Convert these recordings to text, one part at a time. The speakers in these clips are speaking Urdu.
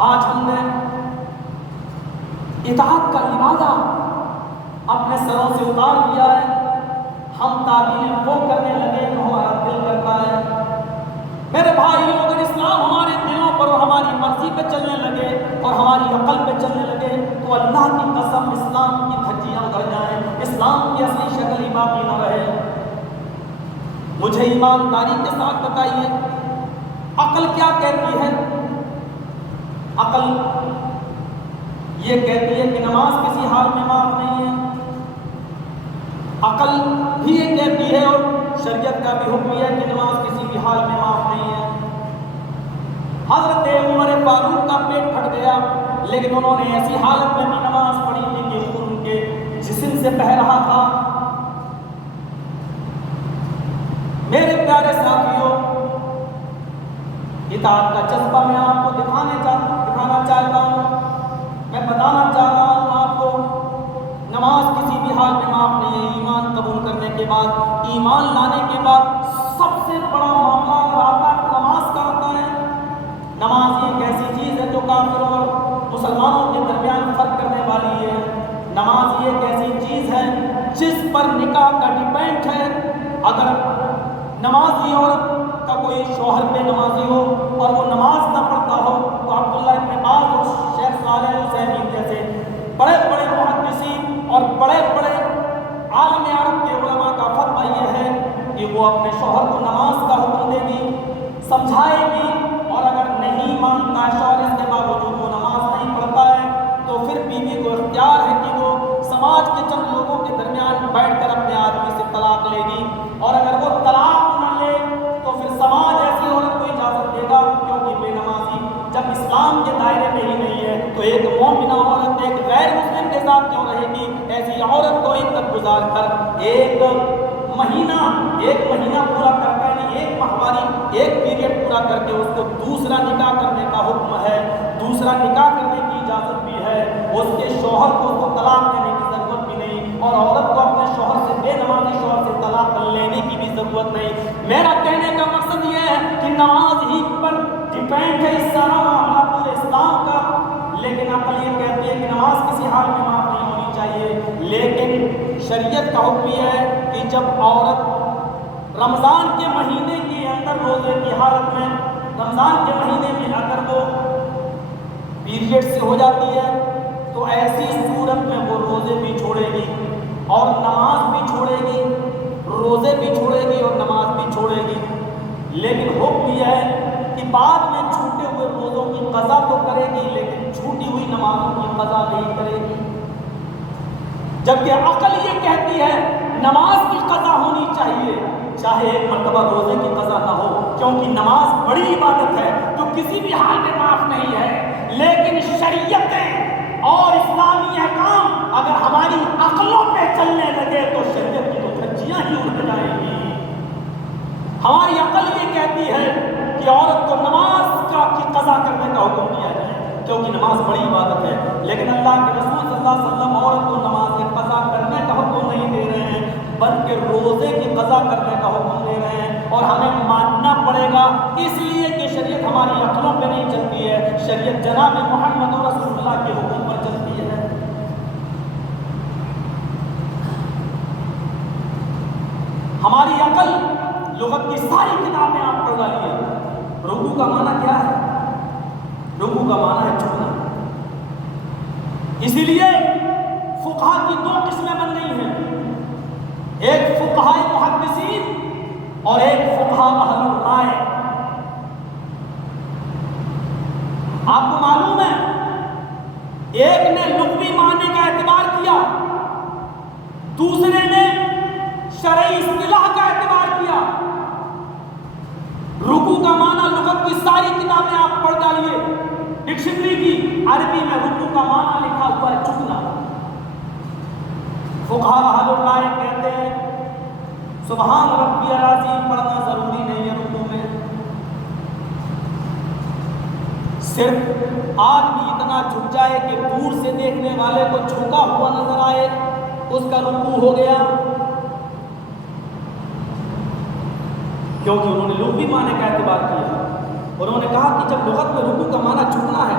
آج ہم نے اطاعت کا لبادہ اپنے سروں سے اتار دیا ہے، ہم تعبیریں وہ کرنے لگے جو ہمارا دل کرتا ہے۔ میرے بھائیوں، اگر اسلام ہمارے دلوں پر اور ہماری مرضی پہ چلنے لگے اور ہماری عقل پہ چلنے لگے تو اللہ کی قسم اسلام کی دھجیاں اتر جائیں، اسلام کی اصلی شکل ہی باقی نہ رہے۔ مجھے ایمانداری کے ساتھ بتائیے، عقل کیا کہتی ہے؟ عقل یہ کہتی ہے کہ نماز کسی حال میں معاف نہیں ہے۔ عقل بھی یہ کہتی ہے اور شریعت کا بھی حکم ہے کہ نماز کسی بھی حال میں معاف نہیں ہے۔ حضرت عمر فاروق کا پیٹ پھٹ گیا، لیکن انہوں نے ایسی حالت میں بھی نماز پڑھی تھی کہ خون ان کے جسم سے بہہ رہا تھا۔ میرے پیارے ساتھیوں، اطاعت کا جذبہ میں آپ کو دکھانا چاہتا ہوں، میں بتانا چاہ رہا ہوں آپ کو، نماز کسی بھی حال میں معاف نہیں ہے۔ ایمان قبول کرنے کے بعد، ایمان لانے کے بعد سب سے بڑا معاملہ اگر آتا ہے نماز کا ہوتا ہے۔ نماز ایک ایسی چیز ہے جو کافروں اور مسلمانوں کے درمیان فرق کرنے والی ہے۔ نماز ایک ایسی چیز ہے جس پر نکاح کا ڈیپینڈ ہے۔ اگر نمازی عورت کا کوئی شوہر پہ نمازی ہو اور وہ نماز نہ پڑھتا ہو تو عبداللہ ابن باز اور شیخ صالح العثیمین جیسے بڑے بڑے محدثین اور بڑے بڑے عالم عرب کے علماء کا فتویٰ یہ ہے کہ وہ اپنے شوہر کو نماز کا حکم دے گی، سمجھائے گی، اور اگر نہیں مانتا ہے شوہر اس کے باوجود وہ نماز نہیں پڑھتا ہے تو پھر بیوی کو اختیار ہے کہ وہ سماج کے چند لوگوں کے درمیان بیٹھ کر اپنے آدمی سے طلاق لے گی، اور اگر وہ طلاق نہ لے تو پھر سماج ایسی عورت کو اجازت دے گا، کیونکہ بے نمازی جب اسلام کے دائرے میں ہی نہیں ہے تو ایک مومنہ عورت ایک غیر مسلم کے ساتھ کیوں رہے گی؟ ایسی عورت کو عدت گزار کر ایک مہینہ پورا کر کے، یعنی ایک ماہواری، ایک پیریڈ پورا کر کے اس کو دوسرا نکاح کرنے کا حکم ہے، دوسرا نکاح کرنے کی اجازت بھی ہے۔ اس کے شوہر کو اس کو طلاق دینے کی ضرورت بھی نہیں، اور عورت کو اپنے شوہر سے، بے نمازی شوہر سے طلاق لینے کی بھی ضرورت نہیں۔ میرا کہنے کا مقصد یہ ہے کہ نماز ہی پر ڈیپینڈ ہے اس سارا معاملہ پورے اسلام کا، لیکن عقل یہ کہتی ہے کہ نماز کسی حال میں معاف نہیں ہونی چاہیے۔ لیکن شریعت کا حکم یہ ہے کہ جب عورت رمضان کے مہینے کے اندر روزے کی حالت میں، رمضان کے مہینے میں اگر وہ پیریڈ سے ہو جاتی ہے تو ایسی صورت میں وہ روزے بھی چھوڑے گی اور نماز بھی چھوڑے گی، روزے بھی چھوڑے گی اور نماز بھی چھوڑے گی۔ لیکن حکم یہ ہے کہ بعد میں چھوٹے ہوئے روزوں کی قضا تو کرے گی، لیکن چھوٹی ہوئی نمازوں کی قضا نہیں کرے گی۔ جبکہ عقل یہ کہتی ہے نماز کی قضا ہونی چاہیے، چاہے ایک مرتبہ روزے کی قضا نہ ہو، کیونکہ نماز بڑی عبادت ہے جو کسی بھی حال میں معاف نہیں ہے۔ لیکن شریعتیں اور اسلامی احکام اگر ہماری عقلوں پہ چلنے لگے تو شریعت کی تو دھجیاں ہی اڑ جائیں گی۔ ہماری عقل یہ کہتی ہے کہ عورت کو نماز کی قضا کرنے کا حکم دیا جائے کیونکہ نماز بڑی عبادت ہے، لیکن اللہ کے رسول صلی اللہ علیہ وسلم عورت کو نماز کی قضا کرنے کا حکم نہیں دے رہے ہیں، بلکہ روزے کی قضا کرنے کا حکم دے رہے ہیں، اور ہمیں ماننا پڑے گا اس لیے کہ شریعت ہماری عقلوں پہ نہیں چلتی ہے، شریعت جناب محمد رسول اللہ کے حکم پر چلتی ہے۔ ہماری عقل لغت کی ساری کتابیں آپ پڑھ ڈالیے، رکوع کا معنی کیا ہے؟ رکوع کا معنی ہے جھکنا۔ اسی لیے فقہا کی دو قسمیں بن گئی ہیں، ایک فقہاء محدثین اور ایک فقہاء اہل الرائے۔ آپ کو معلوم ہے ایک نے لغوی معنی کا اعتبار کیا، دوسرے نے شرعی اصطلاح کا اعتبار کیا۔ رکوع کا معنی لغت کی ساری کتابیں آپ پڑھ ڈالیے، ڈکشنری کی عربی میں رکوع کا معنی لکھا ہوا ہے جھکنا۔ فقہاء اہل الرائے کہتے ہیں سبحان ربی العظیم پڑھنا ضروری نہیں ہے رکوع میں، صرف آدمی اتنا جھک جائے کہ دور سے دیکھنے والے کو جھکا ہوا نظر آئے، اس کا رکوع ہو گیا، کیونکہ انہوں نے لغوی معنی کا اعتبار کیا۔ انہوں نے کہا کہ جب لغت میں رکوع کا معنی جھکنا ہے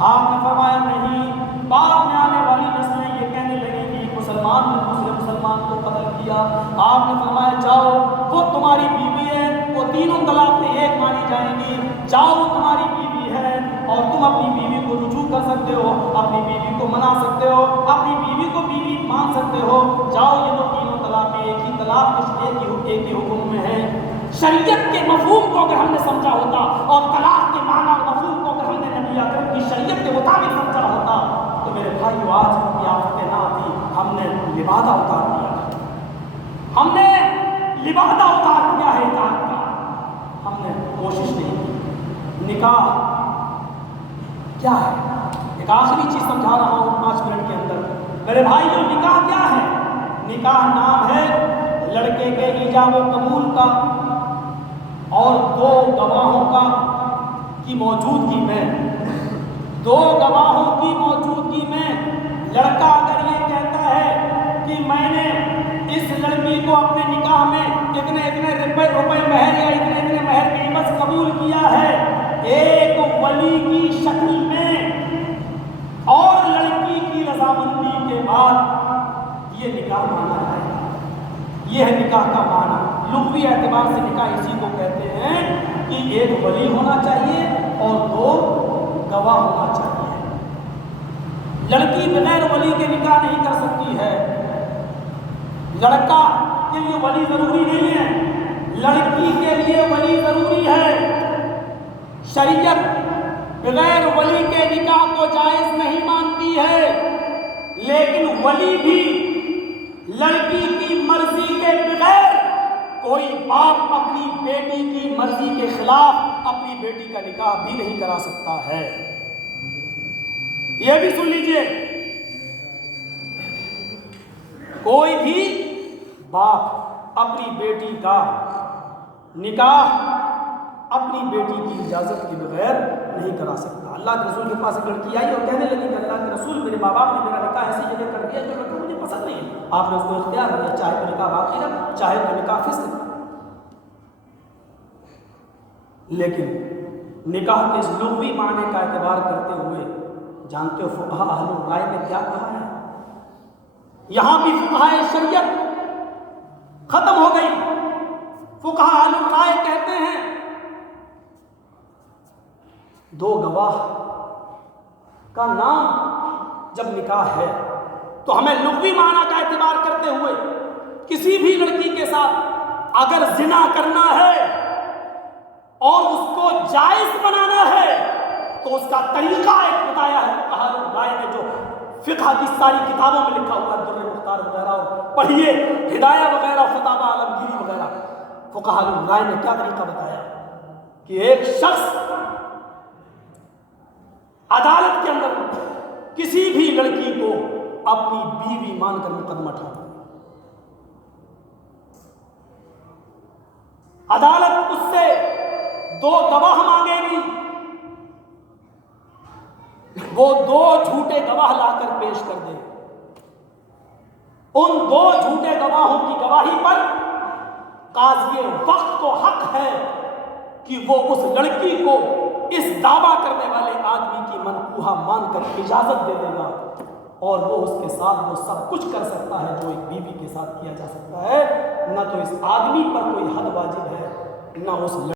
آپ نے فرمایا نہیں، بعد میں آنے والی نسلیں یہ کہنے لگیں کہ مسلمان نے دوسرے مسلمان کو قتل کیا۔ آپ نے فرمایا جاؤ، وہ تمہاری بیوی ہے، وہ تینوں طلاق میں ایک مانی جائیں گی، جاؤ وہ تمہاری بیوی ہے اور تم اپنی بیوی کو رجوع کر سکتے ہو، اپنی بیوی کو منا سکتے ہو، اپنی بیوی کو بیوی مان سکتے ہو، جاؤ یہ تو تینوں طلاق میں ایک ہی طلاق ایک ہی حکم میں ہے۔ شریعت کے مفہوم کو اگر ہم نے سمجھا ہوتا اور طلاق کے معنی اور مفہوم کو اگر ہم نے نبی اکرم کی شریعت کے مطابق سمجھا ہوتا تو میرے بھائیو آج یہ آفتیں نہ آتی۔ ہم نے لبادہ اتار دیا، ہم نے لبادہ اتار دیا ہے اطاعت کا، ہم نے کوشش نہیں کی۔ نکاح کیا ہے؟ ایک آخری چیز سمجھا رہا ہوں 5 منٹ کے اندر۔ میرے بھائیو نکاح کیا ہے؟ نکاح نام ہے لڑکے کے ایجاب و قبول کا اور 2 گواہوں کی موجودگی میں، 2 گواہوں کی موجودگی میں لڑکا اگر یہ کہتا ہے کہ میں نے اس لڑکی کو اپنے نکاح میں اتنے روپے مہر یا اتنے مہر کی عوض قبول کیا ہے، ایک ولی کی شکل میں اور لڑکی کی رضامندی کے بعد، یہ نکاح مانا ہے۔ یہ ہے نکاح کا معنی۔ لغوی اعتبار سے نکاح اسی کو کہتے ہیں کہ ایک ولی ہونا چاہیے اور 2 گواہ ہونا چاہیے۔ لڑکی بغیر ولی کے نکاح نہیں کر سکتی ہے، لڑکا کے لیے ولی ضروری نہیں ہے، لڑکی کے لیے ولی ضروری ہے۔ شریعت بغیر ولی کے نکاح کو جائز نہیں مانتی ہے، لیکن ولی بھی لڑکی کی مرضی کے بغیر، کوئی باپ اپنی بیٹی کی مرضی کے خلاف اپنی بیٹی کا نکاح بھی نہیں کرا سکتا ہے۔ یہ بھی سن لیجئے، کوئی بھی باپ اپنی بیٹی کا نکاح اپنی بیٹی کی اجازت کے بغیر نہیں کرا سکتا۔ اللہ کے رسول کے پاس ایک لڑکی آئی اور کہنے لگی کہ اللہ کے رسول میرے ماں باپ نے میرا نکاح ایسی جگہ کر دیا جو لڑکا مجھے پسند نہیں ہے۔ آپ نے اس کو اختیار دیا، چاہے تو نکاح باقی رکھ، چاہے تو نکاح فسخ۔ لیکن نکاح کے اس لغوی معنی کا اعتبار کرتے ہوئے جانتے ہو فقہاء اہل الرائے نے کیا کہا ہے؟ یہاں بھی فقہاء شریعت ختم ہو گئی۔ فقہاء اہل الرائے کہتے ہیں 2 گواہ کا نام جب نکاح ہے تو ہمیں لغوی معنی کا اعتبار کرتے ہوئے کسی بھی لڑکی کے ساتھ اگر زنا کرنا ہے اور اس کو جائز بنانا ہے تو اس کا طریقہ ایک بتایا ہے فقہاء الرائے نے، جو فقہ کی ساری کتابوں میں لکھا ہوا ہے، در مختار وغیرہ اور پڑھیے ہدایہ وغیرہ، فتاوی عالمگیری وغیرہ۔ فقہاء الرائے نے کیا طریقہ بتایا کہ ایک شخص عدالت کے اندر کسی بھی لڑکی کو اپنی بیوی مان کر مقدمہ ٹھہرائے، عدالت اس سے 2 گواہ مانگے گی، وہ 2 جھوٹے گواہ لا کر پیش کر دے، ان 2 جھوٹے گواہوں کی گواہی پر قاضی وقت کو حق ہے کہ وہ اس لڑکی کو اس دعویٰ کرنے والے آدمی کی منقوحہ مان کر اجازت دے دے گا اور وہ اس کے ساتھ وہ سب کچھ کر سکتا ہے جو ایک بیوی کے ساتھ کیا جا سکتا ہے۔ نہ تو اس آدمی پر کوئی حد واجب ہے، نہ اس